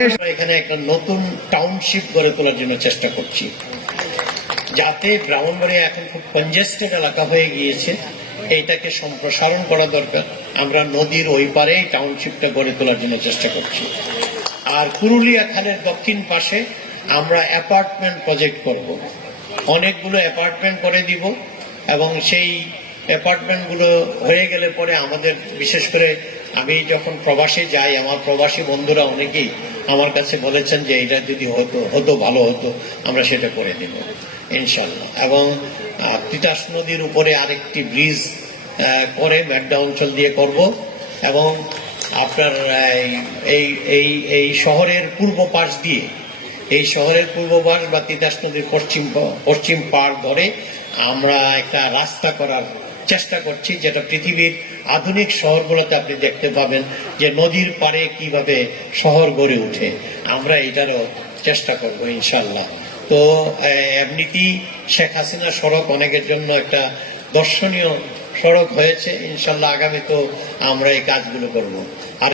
এখানে একটা নতুন টাউনশিপ গড়ে তোলার জন্য চেষ্টা করছি, যাতে ব্রাহ্মণবাড়িয়া এখন খুব কনজেস্টেড এলাকা হয়ে গিয়েছে, এইটাকে সম্প্রসারণ করা দরকার। আমরা নদীর ওই পারে টাউনশিপটা গড়ে তোলার জন্য চেষ্টা করছি। আর পুরুলিয়া খালের দক্ষিণ পাশে আমরা অ্যাপার্টমেন্ট প্রজেক্ট করব, অনেকগুলো অ্যাপার্টমেন্ট করে দিব, এবং সেই অ্যাপার্টমেন্টগুলো হয়ে গেলে পরে আমাদের, বিশেষ করে আমি যখন প্রবাসে যাই, আমার প্রবাসী বন্ধুরা অনেকেই আমার কাছে বলেছেন যে এটা যদি হতো ভালো হতো, আমরা সেটা করে নেব ইনশাল্লাহ। এবং তিতাস নদীর উপরে আরেকটি ব্রিজ করে মেড্ডা অঞ্চল দিয়ে করব, এবং আপনার এই শহরের পূর্ব পাশ দিয়ে, এই শহরের পূর্ব পাশ বা তিতাস নদীর পশ্চিম পাড় ধরে আমরা একটা রাস্তা করার চেষ্টা করছি, যেটা পৃথিবীর আধুনিক শহরগুলোতে আপনি দেখতে পাবেন যে নদীর পাড়ে কিভাবে শহর গড়ে ওঠে। আমরা এটারও চেষ্টা করব ইনশাল্লাহ। তো এমনিতেই শেখ হাসিনা সড়ক অনেকের জন্য একটা দর্শনীয় সড়ক হয়েছে, ইনশাল্লাহ আগামী তো আমরা এই কাজগুলো করব। আর